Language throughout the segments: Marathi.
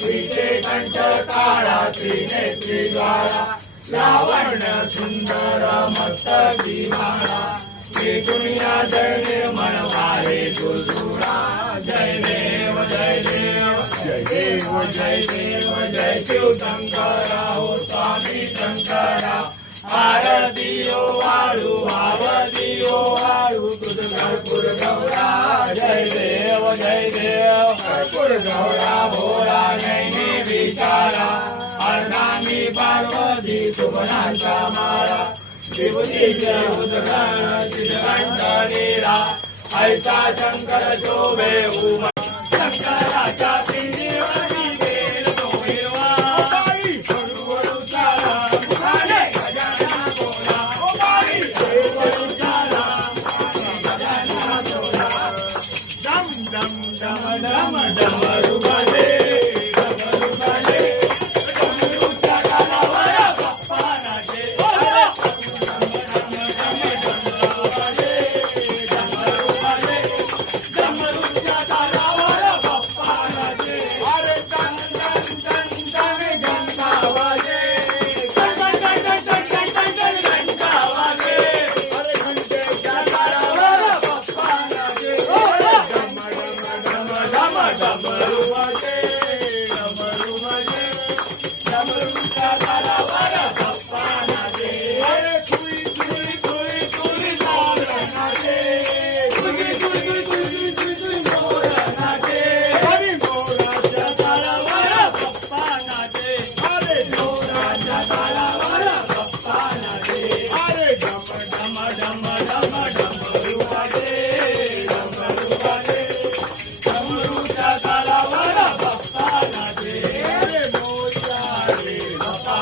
श्रीचे कंठ काळा त्रिनेत्री ज्वाळा लावण्य सुंदर मस्तकी माळा हे दुनिया जय निर्मळ वारे गुरुरा जय देव जय देव जय देव जय देव जय शिव शंकरा हो स्वामी शंकरा आरती ओ वाळू आवती ओ वाळू तुझ कर्पूर गौरा जय देव जय देव कर्पूर गौरा भोरा नैनी विचारा अर्धांगी पार्वती सुमनाचा माळा विभूतीचे उदरण चिरंतनीरा ऐसा शंकर शोभे उमा शंकराच्या पिंडीवरी गेल तो हिरवा हळूहळू चाला मुखाने गजानना बोला ओ बाई हळूहळू चाला गजानना बोला डम डम डम डम डमरू बाजे डमरू बाजे डमरूच्या तालावर बाप्पा नाचे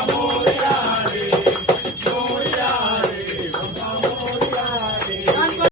मोर्या रे